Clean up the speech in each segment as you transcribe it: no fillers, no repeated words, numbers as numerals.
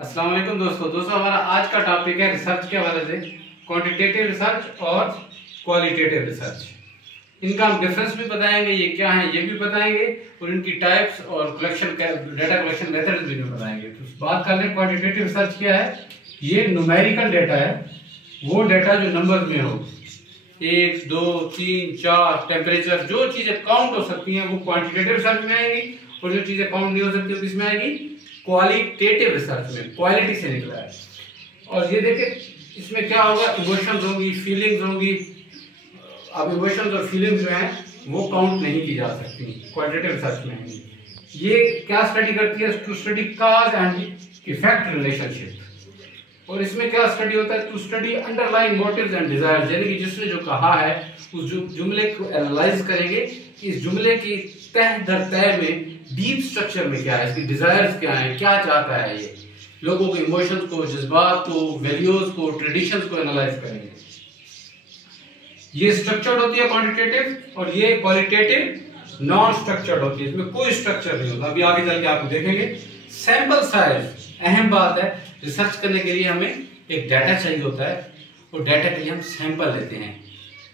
अस्सलाम वालेकुम दोस्तों हमारा आज का टॉपिक है रिसर्च के हवाले से क्वांटिटेटिव रिसर्च और क्वालिटेटिव रिसर्च। इनका हम डिफरेंस भी बताएंगे, ये क्या है ये भी बताएंगे, और इनकी टाइप्स और डेटा कलेक्शन मेथड भी बताएंगे। तो बात कर लें क्वांटिटेटिव रिसर्च क्या है। ये न्यूमेरिकल डेटा है, वो डेटा जो नंबर में हो, 1 2 3 4 टेम्परेचर, जो चीजें काउंट हो सकती हैं वो क्वांटिटेटिव रिसर्च में आएंगी, और जो चीजें काउंट नहीं हो सकती वो किसमें आएगी, क्वालिटेटिव रिसर्च में। क्वालिटी से निकला है। और ये देखिए इसमें क्या होगा, इमोशंस होंगी, फीलिंग्स होंगी। अब इमोशंस और फीलिंग्स जो हैं वो काउंट नहीं की जा सकती, क्वालिटेटिव रिसर्च में है। ये क्या स्टडी करती है, to study cause and effect relationship. और इसमें क्या स्टडी होता है, to study underlying motives and desires, यानी कि जिसने जो कहा है उस जुमले को एनालाइज करेंगे कि इस जुमले की तह दर तह में डीप स्ट्रक्चर में क्या है, इसकी डिजायर्स क्या है, क्या चाहता है ये, लोगों के इमोशंस को, जज्बात को, वैल्यूज को, ट्रेडिशंस को एनालाइज करेंगे। ये स्ट्रक्चर्ड होती है क्वांटिटेटिव, और ये क्वालिटेटिव नॉन स्ट्रक्चर्ड होती है, इसमें कोई स्ट्रक्चर नहीं होता। अभी आगे चल के आपको देखेंगे। सैंपल साइज अहम बात है। रिसर्च करने के लिए हमें एक डाटा चाहिए होता है, और डाटा के लिए हम सैंपल लेते हैं।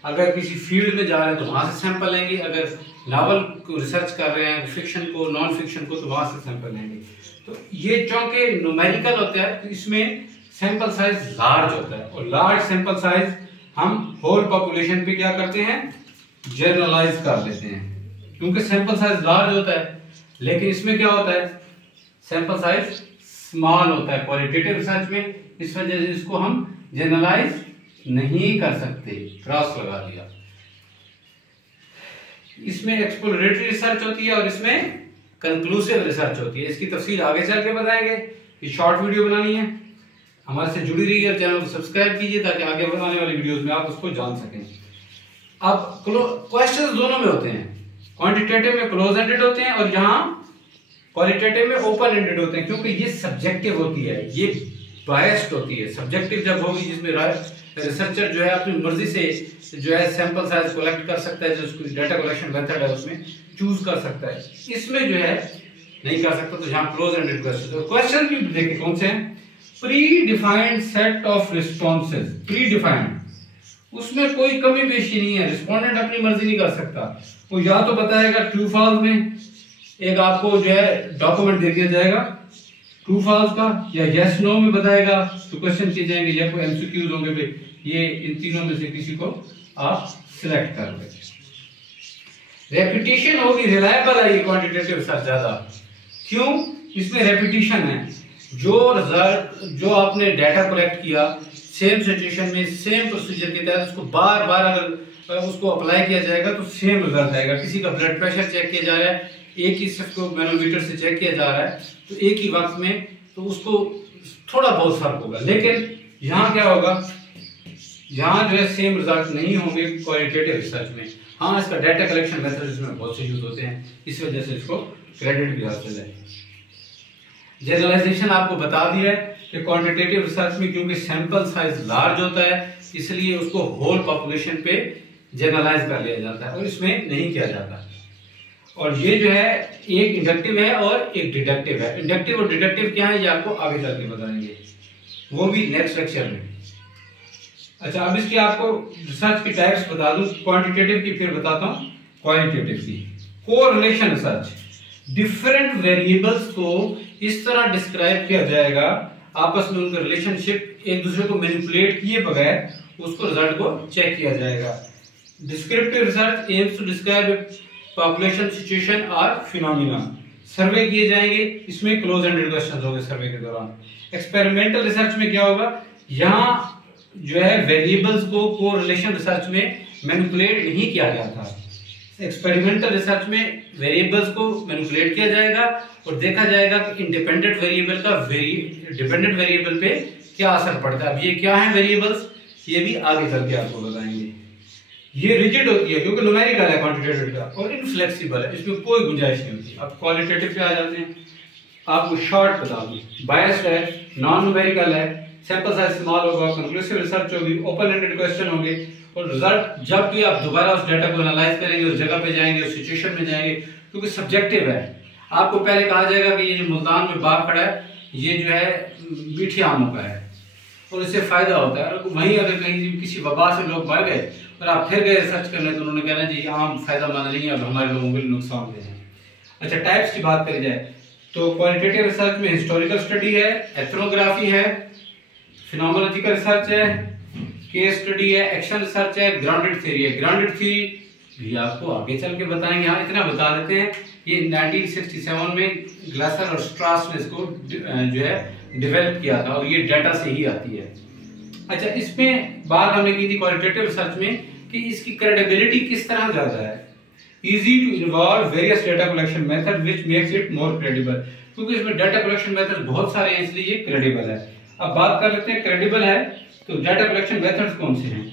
अगर किसी फील्ड में जा रहे हैं तो वहां से सैंपल लेंगे, अगर नावल को रिसर्च कर रहे हैं, फिक्शन को, नॉन फिक्शन को, तो वहां से सैंपल लेंगे। तो ये चूंकि न्यूमेरिकल होता है तो इसमें सैंपल साइज लार्ज होता है, और लार्ज सैंपल साइज हम होल पॉपुलेशन पे क्या करते हैं, जनरलाइज कर लेते हैं, क्योंकि सैंपल साइज लार्ज होता है। लेकिन इसमें क्या होता है, सैंपल साइज स्मॉल होता है क्वालिटेटिव रिसर्च में, इस वजह से इसको हम जनरलाइज नहीं कर सकते, क्रॉस लगा दिया। इसमें एक्सप्लोरेटरी रिसर्च होती है और इसमें कंक्लूसिव रिसर्च होती है। इसकी तफसील आगे चल के बताएंगे। ये शॉर्ट वीडियो बनानी है, हमारे से जुड़ी रहिए और चैनल को सब्सक्राइब कीजिए ताकि आगे बनाने वाली वीडियोस में आप उसको जान सकें। अब क्वेश्चंस दोनों में होते हैं, क्वांटिटेटिव में क्लोज एंडेड होते हैं और यहाँ क्वालिटेटिव में ओपन एंडेड होते हैं, क्योंकि ये सब्जेक्टिव होती है, ये बायस्ड होती है। सब्जेक्टिव जब होगी जिसमें रिसर्चर जो है अपनी मर्जी से जो है सैंपल साइज कलेक्ट कर सकता है, जो उसकी डाटा कलेक्शन मेथड है उसमें चूज कर सकता है, इसमें जो है नहीं कर सकता। तो यहाँ क्लोज एंडेड क्वेश्चन, तो क्वेश्चन भी देखिए कौन से हैं, pre defined set of responses. Pre defined, उसमें कोई कमी पेशी नहीं है, रिस्पोंडेंट अपनी मर्जी नहीं कर सकता। वो या तो बताएगा ट्रू फॉल्स में, एक आपको जो है डॉक्यूमेंट दे दिया जाएगा ट्रू फॉल्स का, या यस नो में बताएगा। तो क्वेश्चन किए जाएंगे या कोई एमसीक्यूज होंगे, ये इन तीनों में से किसी को आप सिलेक्ट कर लें। रेपिटेशन होगी, रिलायबल है ये क्वांटिटेटिव रिसर्च ज्यादा। क्यों, इसमें रेपिटेशन है। जो आपने डाटा कलेक्ट किया सेम सिचुएशन में सेम प्रोसीजर के तहत उसको बार बार अगर उसको अप्लाई किया जाएगा तो सेम रिजल्ट आएगा। किसी का ब्लड प्रेशर चेक किया जा रहा है, एक ही सिर्फ को मैनोमीटर से चेक किया जा रहा है, तो एक ही वक्त में तो उसको थोड़ा बहुत फर्क होगा। लेकिन यहाँ क्या होगा, यहाँ जो है सेम रिजल्ट नहीं होंगे क्वालिटेटिव रिसर्च में। हाँ, इसका डाटा कलेक्शन मेथड इसमें बहुत से यूज होते हैं, इस वजह से इसको क्रेडिट भी हासिल है। जनरलाइजेशन आपको बता दिया है कि क्वांटिटेटिव रिसर्च में क्योंकि सैंपल साइज लार्ज होता है इसलिए उसको होल पॉपुलेशन पे जनरलाइज कर लिया जाता है और इसमें नहीं किया जाता। और ये जो है एक इंडक्टिव है और एक डिडक्टिव है। इंडक्टिव और डिडक्टिव क्या है ये आपको आगे चल के बताएंगे, वो भी नेक्स्ट लेक्चर में। अच्छा, अब इसकी आपको रिसर्च की टाइप्स बता दूं, क्वांटिटेटिव की फिर बताता हूं क्वालिटेटिव की। कोरिलेशन रिसर्च, डिफरेंट वेरिएबल्स को इस तरह डिस्क्राइब किया जाएगा, आपस में उनका रिलेशनशिप एक दूसरे को मैनिपुलेट किए बगैर उसको रिजल्ट को चेक किया जाएगा। Descriptive research aims to describe population situation और फिनोमिना, सर्वे किए जाएंगे, इसमें क्लोज एंडेड क्वेश्चंस होंगे सर्वे के दौरान। एक्सपेरिमेंटल रिसर्च में क्या होगा, यहाँ जो है वेरिएबल्स को कोरिलेशन रिसर्च में मैनिपुलेट नहीं किया गया था। एक्सपेरिमेंटल रिसर्च में वेरिएबल्स को मैनिपुलेट किया जाएगा और देखा जाएगा कि इंडिपेंडेंट वेरिएबल का डिपेंडेंट वेरिएबल पे क्या असर पड़ता है। अब ये क्या है वेरिएबल्स, ये भी आगे चल के आपको बताएंगे। ये रिजिड होती है क्योंकि न्यूमेरिकल है क्वांटिटेटिव का, और इनफ्लेक्सिबल है, इसमें कोई गुंजाइश नहीं होती। अब क्वालिटेटिव पे आ जाते हैं, आपको शॉर्ट बता दूं, बायस्ड है, नॉन न्यूमेरिकल है, सैंपल साइज स्मॉल होगा, कंक्लूसिव रिसर्च होगी, ओपन एंडेड क्वेश्चन होंगे, और रिजल्ट जब भी आप दोबारा उस डाटा को एनालाइज करेंगे, उस जगह पे जाएंगे, उस सिचुएशन में जाएंगे, क्योंकि सब्जेक्टिव है। आपको पहले कहा जाएगा कि ये जो मुल्तान में बाघ खड़ा है ये जो है मीठे आमों का है और इससे फायदा होता है। वहीं अगर कहीं किसी वबा से लोग मर गए और आप फिर गए रिसर्च करने, तो उन्होंने कहना जी आम फायदेमंद नहीं है, अब हमारे लोगों के लिए नुकसान दे हैं। अच्छा, टाइप्स की बात करी जाए तो क्वालिटेटिव रिसर्च में हिस्टोरिकल स्टडी है, एथनोग्राफी है, फिनोमेनोलॉजिकल रिसर्च है, केस स्टडी है, एक्शन रिसर्च है, ग्राउंडेड थ्योरी है। ग्राउंडेड थ्योरी भी आपको आगे चल के बताएंगे, यहाँ इतना बता देते हैं ये 1967 में ग्लासर और स्ट्रास ने इसको जो है डेवलप किया था और ये डाटा से ही आती है। अच्छा, इसमें बात हमने की थी क्वालिटेटिव रिसर्च में कि इसकी क्रेडिबिलिटी किस तरह ज्यादा है। Easy to involve various data collection method which makes it more credible, क्योंकि इसमें डाटा कलेक्शन मेथड बहुत सारे हैं इसलिए ये क्रेडिबल है। अब बात कर लेते हैं क्रेडिबल है तो डाटा कलेक्शन मेथड्स कौन से हैं।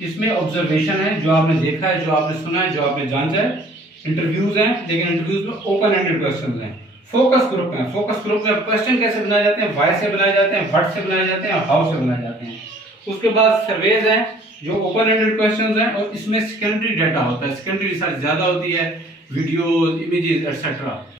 इसमें ऑब्जर्वेशन है, जो आपने देखा है, जो आपने सुना है, जो आपने जांचा है। इंटरव्यूज हैं, लेकिन इंटरव्यूज में ओपन एंडेड क्वेश्चंस हैं। फोकस ग्रुप है, फोकस ग्रुप में क्वेश्चन कैसे बनाए जाते हैं, व्हाई से बनाए जाते हैं, व्हाट से बनाए जाते हैं, हाउ से बनाए जाते हैं। उसके बाद सर्वेज हैं जो ओपन एंडेड क्वेश्चंस हैं और इसमें सेकेंडरी डाटा होता है, सेकेंडरी रिसर्च ज्यादा होती है, वीडियोस, इमेजेस एटसेट्रा।